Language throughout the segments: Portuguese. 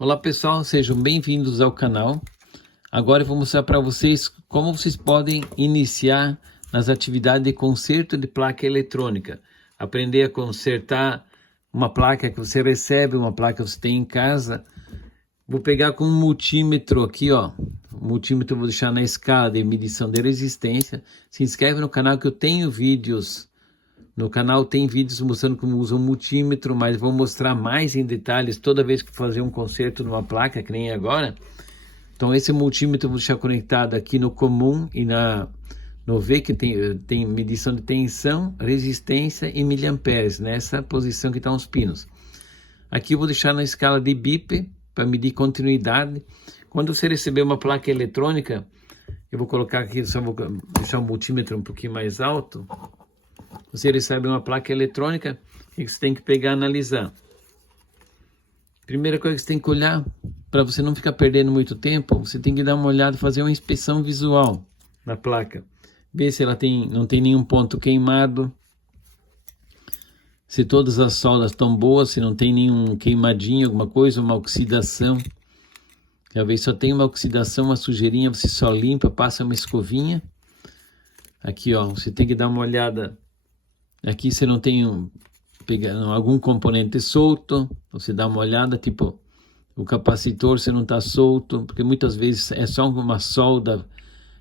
Olá pessoal, sejam bem-vindos ao canal. Agora eu vou mostrar para vocês como vocês podem iniciar nas atividades de conserto de placa eletrônica. Aprender a consertar uma placa que você recebe, uma placa que você tem em casa. Vou pegar com um multímetro aqui, ó. O multímetro eu vou deixar na escala de medição de resistência. Se inscreve no canal que eu tenho vídeos. No canal tem vídeos mostrando como usa um multímetro, mas vou mostrar mais em detalhes toda vez que fazer um conserto numa placa, que nem agora. Então esse multímetro eu vou deixar conectado aqui no comum e no V, que tem medição de tensão, resistência e miliamperes, nessa posição que estão os pinos. Aqui eu vou deixar na escala de BIP, para medir continuidade. Quando você receber uma placa eletrônica, eu vou colocar aqui, só vou deixar o multímetro um pouquinho mais alto. Você recebe uma placa eletrônica, o que você tem que pegar e analisar? Primeira coisa que você tem que olhar, para você não ficar perdendo muito tempo, você tem que dar uma olhada, fazer uma inspeção visual na placa. Ver se ela não tem nenhum ponto queimado, se todas as soldas estão boas, se não tem nenhum queimadinho, alguma coisa, uma oxidação. Talvez só tem uma oxidação, uma sujeirinha, você só limpa, passa uma escovinha. Aqui, ó, você tem que dar uma olhada. Aqui você não tem algum componente solto, você dá uma olhada, tipo, o capacitor você não está solto, porque muitas vezes é só uma solda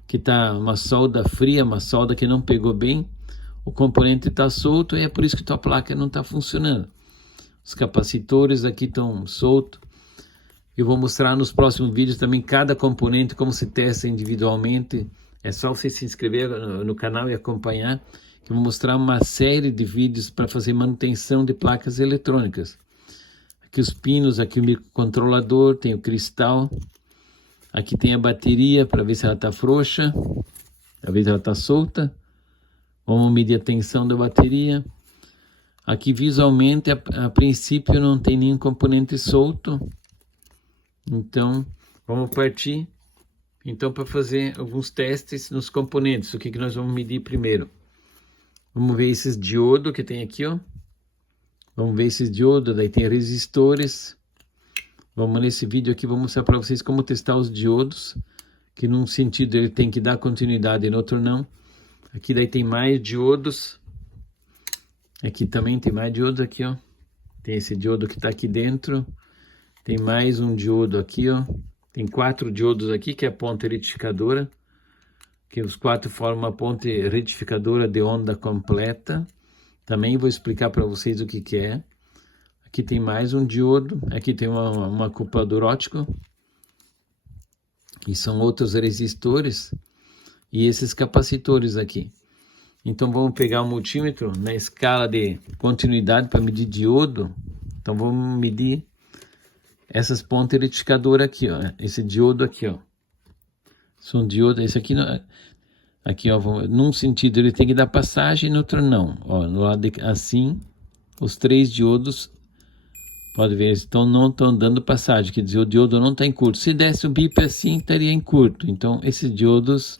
que tá, uma solda fria, uma solda que não pegou bem, o componente está solto e é por isso que tua placa não está funcionando. Os capacitores aqui estão soltos. Eu vou mostrar nos próximos vídeos também cada componente, como se testa individualmente. É só você se inscrever no canal e acompanhar. Eu vou mostrar uma série de vídeos para fazer manutenção de placas eletrônicas. Aqui os pinos, aqui o microcontrolador, tem o cristal. Aqui tem a bateria para ver se ela está frouxa, para ver se ela está solta. Vamos medir a tensão da bateria. Aqui visualmente, a princípio não tem nenhum componente solto. Então, vamos partir então para fazer alguns testes nos componentes. O que nós vamos medir primeiro? Vamos ver esses diodos que tem aqui, ó. Vamos ver esses diodos, daí tem resistores. Vamos nesse vídeo aqui, vou mostrar para vocês como testar os diodos. Que num sentido ele tem que dar continuidade e no outro não. Aqui daí tem mais diodos. Aqui também tem mais diodos aqui, ó. Tem esse diodo que está aqui dentro. Tem mais um diodo aqui, ó. Tem 4 diodos aqui, que é a ponta retificadora. Que os 4 formam uma ponte retificadora de onda completa. Também vou explicar para vocês o que é. Aqui tem mais um diodo. Aqui tem um acoplador óptico. E são outros resistores. E esses capacitores aqui. Então vamos pegar o multímetro na escala de continuidade para medir diodo. Então vamos medir essas pontes retificadoras aqui, ó. Esse diodo aqui, ó. São diodos, esse aqui, aqui ó, num sentido ele tem que dar passagem, no outro não. Ó, no lado assim, os 3 diodos, pode ver, eles não estão dando passagem, quer dizer, o diodo não está em curto. Se desse o BIP assim, estaria em curto. Então, esses diodos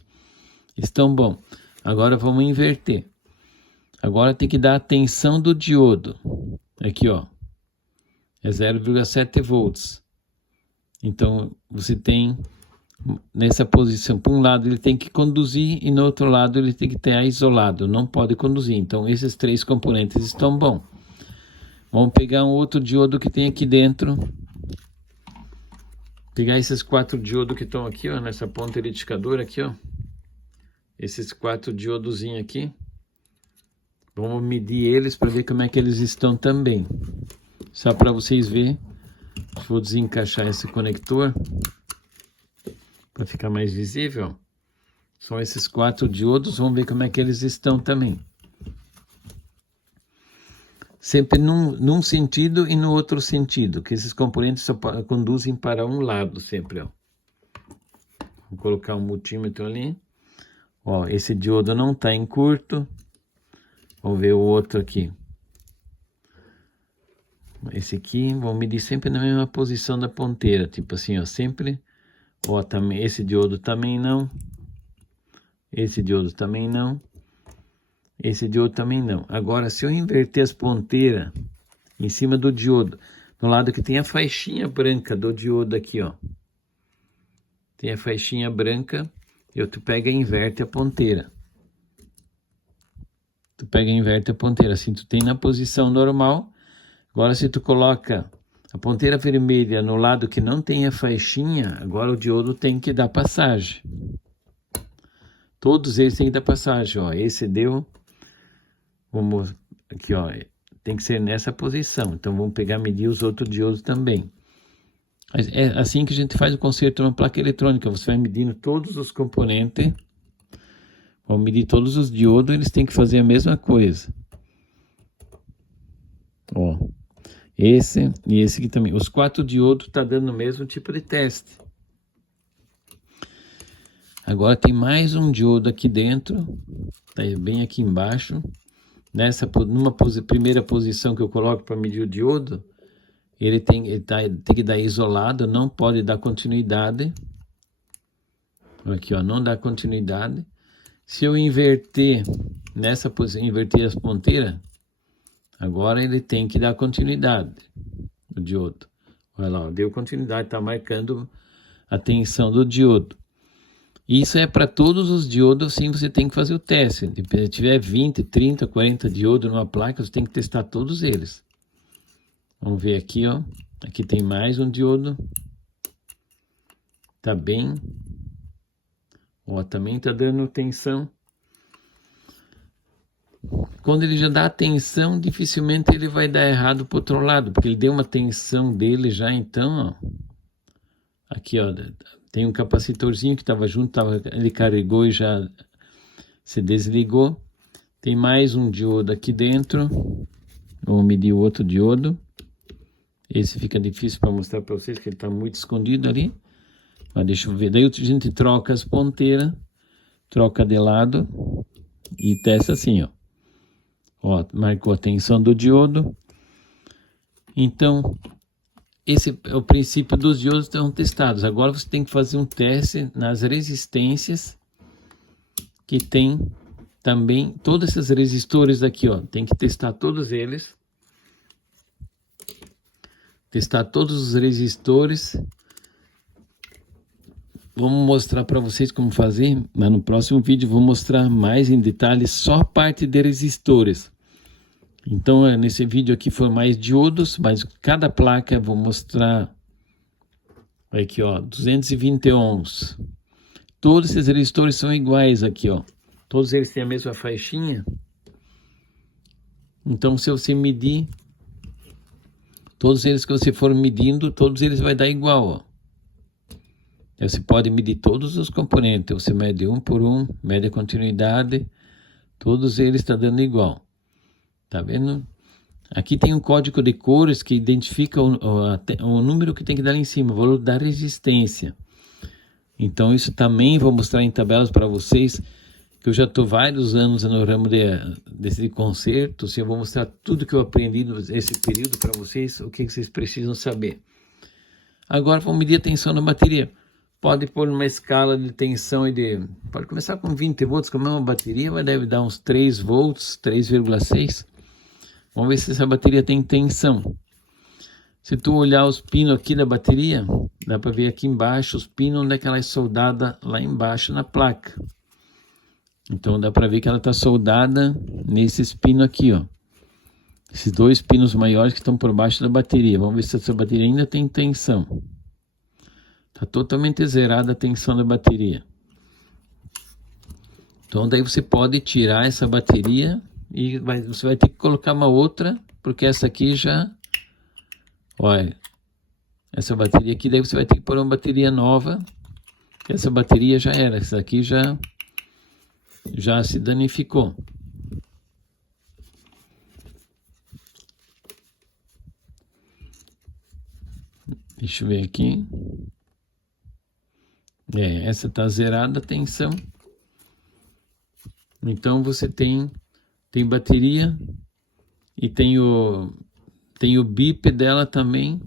estão bons. Agora vamos inverter. Agora tem que dar a tensão do diodo. Aqui, ó, é 0,7 volts. Então, você tem nessa posição, por um lado ele tem que conduzir e no outro lado ele tem que estar isolado, não pode conduzir. Então esses 3 componentes estão bons. Vamos pegar um outro diodo que tem aqui dentro, pegar esses 4 diodos que estão aqui, ó, nessa ponta retificadora aqui, ó, esses 4 diodozinhos aqui, vamos medir eles para ver como é que eles estão também, só para vocês verem. Vou desencaixar esse conector para ficar mais visível. São esses 4 diodos, vamos ver como é que eles estão também. Sempre num sentido e no outro sentido, que esses componentes só conduzem para um lado sempre, ó. Vou colocar um multímetro ali. Ó, esse diodo não está em curto. Vamos ver o outro aqui. Esse aqui, vamos medir sempre na mesma posição da ponteira, tipo assim, ó, sempre. Ó, também, esse diodo também não. Esse diodo também não. Esse diodo também não. Agora, se eu inverter as ponteiras em cima do diodo, no lado que tem a faixinha branca do diodo aqui, ó. Tem a faixinha branca, tu pega e inverte a ponteira. Tu pega e inverte a ponteira, assim tu tem na posição normal. Agora se tu coloca a ponteira vermelha no lado que não tem a faixinha, agora o diodo tem que dar passagem. Todos eles têm que dar passagem, ó. Esse deu, vamos aqui, ó, tem que ser nessa posição. Então vamos pegar e medir os outros diodos também. É assim que a gente faz o conserto na placa eletrônica. Você vai medindo todos os componentes. Vamos medir todos os diodos, eles têm que fazer a mesma coisa. Ó, esse e esse aqui também. Os 4 diodos tá dando o mesmo tipo de teste. Agora tem mais um diodo aqui dentro, tá bem aqui embaixo. Numa primeira posição que eu coloco para medir o diodo, ele tem que dar isolado, não pode dar continuidade. Aqui, ó, não dá continuidade. Se eu inverter nessa posição, inverter as ponteiras, agora ele tem que dar continuidade, o diodo. Olha lá, ó, deu continuidade, tá marcando a tensão do diodo. Isso é para todos os diodos, sim, você tem que fazer o teste. Se tiver 20, 30, 40 diodos numa placa, você tem que testar todos eles. Vamos ver aqui, ó. Aqui tem mais um diodo. Tá bem. Ó, também tá dando tensão. Quando ele já dá tensão, dificilmente ele vai dar errado pro outro lado, porque ele deu uma tensão dele já, então, ó. Aqui, ó, tem um capacitorzinho que estava junto, ele carregou e já se desligou. Tem mais um diodo aqui dentro. Vou medir o outro diodo. Esse fica difícil para mostrar para vocês, porque ele está muito escondido ali. Mas deixa eu ver. Daí a gente troca as ponteiras, troca de lado e testa assim, ó. Ó, marcou a tensão do diodo. Então, esse é o princípio dos diodos estão testados. Agora você tem que fazer um teste nas resistências que tem também todos esses resistores aqui, ó. Tem que testar todos eles. Testar todos os resistores. Vamos mostrar para vocês como fazer, mas no próximo vídeo vou mostrar mais em detalhes só a parte de resistores. Então, nesse vídeo aqui foi mais diodos, mas cada placa eu vou mostrar. Aqui, ó, 220 ohms. Todos esses resistores são iguais aqui, ó. Todos eles têm a mesma faixinha. Então, se você medir, todos eles que você for medindo, todos eles vai dar igual, ó. Você pode medir todos os componentes. Você mede um por um, mede a continuidade. Todos eles estão dando igual. Tá vendo? Aqui tem um código de cores que identifica o número que tem que dar lá em cima, o valor da resistência. Então isso também vou mostrar em tabelas para vocês, que eu já estou vários anos no ramo desse conserto. Eu vou mostrar tudo que eu aprendi nesse período para vocês, o que vocês precisam saber. Agora vamos medir a tensão da bateria. Pode pôr uma escala de tensão pode começar com 20 volts, como é uma bateria, mas deve dar uns 3 volts, 3,6. Vamos ver se essa bateria tem tensão. Se tu olhar os pinos aqui da bateria, dá para ver aqui embaixo os pinos onde é que ela é soldada lá embaixo na placa. Então dá para ver que ela está soldada nesses pinos aqui, ó. Esses 2 pinos maiores que estão por baixo da bateria. Vamos ver se essa bateria ainda tem tensão. Está totalmente zerada a tensão da bateria. Então daí você pode tirar essa bateria e você vai ter que colocar uma outra, porque essa aqui já... Olha, essa bateria aqui, daí você vai ter que pôr uma bateria nova. Essa bateria já era, essa aqui já se danificou. Deixa eu ver aqui. Essa tá zerada a tensão. Então você tem bateria e tem o bip dela também.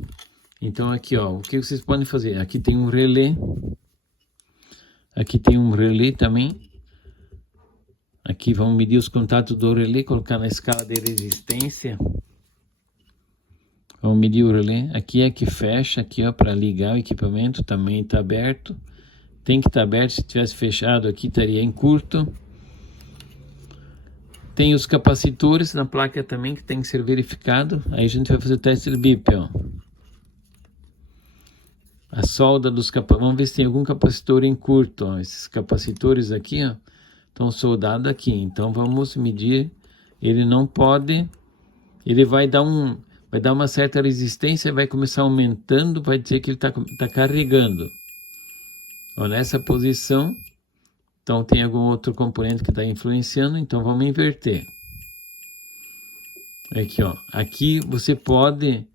Então aqui, ó, o que vocês podem fazer? Aqui tem um relé. Aqui tem um relé também. Aqui vamos medir os contatos do relé, colocar na escala de resistência. Vamos medir o relé. Aqui é que fecha, aqui ó, para ligar o equipamento, também está aberto. Tem que estar aberto, se tivesse fechado aqui estaria em curto. Tem os capacitores na placa também que tem que ser verificado. Aí a gente vai fazer o teste do BIP, ó. A solda dos capacitores, vamos ver se tem algum capacitor em curto, ó. Esses capacitores aqui, ó, estão soldados aqui. Então vamos medir. Ele não pode, ele vai dar uma certa resistência, vai começar aumentando, vai dizer que ele tá carregando. Ó, nessa posição, então tem algum outro componente que está influenciando, então vamos inverter. Aqui, ó, aqui você pode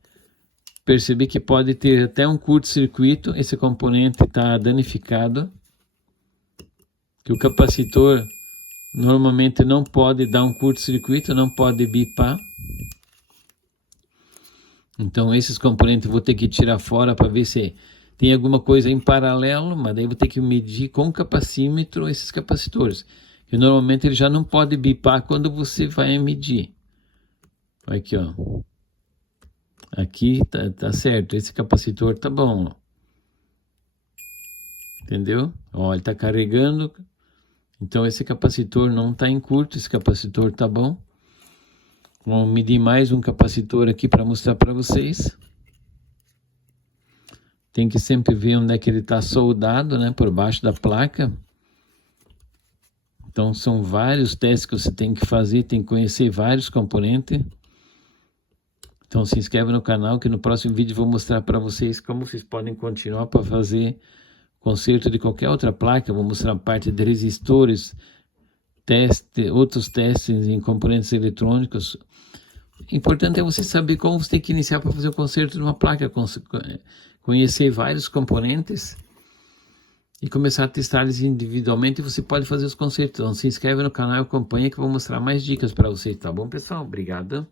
perceber que pode ter até um curto-circuito, esse componente está danificado, que o capacitor normalmente não pode dar um curto-circuito, não pode bipar. Então esses componentes eu vou ter que tirar fora para ver se tem alguma coisa em paralelo, mas daí eu vou ter que medir com capacímetro esses capacitores. Que normalmente ele já não pode bipar quando você vai medir. Aqui, ó. Aqui tá certo, esse capacitor tá bom, ó. Entendeu? Ó, ele tá carregando. Então esse capacitor não tá em curto, esse capacitor tá bom. Vamos medir mais um capacitor aqui para mostrar para vocês. Tem que sempre ver onde é que ele está soldado, né, por baixo da placa. Então são vários testes que você tem que fazer, tem que conhecer vários componentes. Então se inscreve no canal que no próximo vídeo eu vou mostrar para vocês como vocês podem continuar para fazer conserto de qualquer outra placa. Eu vou mostrar a parte de resistores, outros testes em componentes eletrônicos. O importante é você saber como você tem que iniciar para fazer o conserto de uma placa, conhecer vários componentes e começar a testá-los individualmente, e você pode fazer os consertos. Então se inscreve no canal e acompanha que eu vou mostrar mais dicas para vocês, tá bom, pessoal? Obrigado.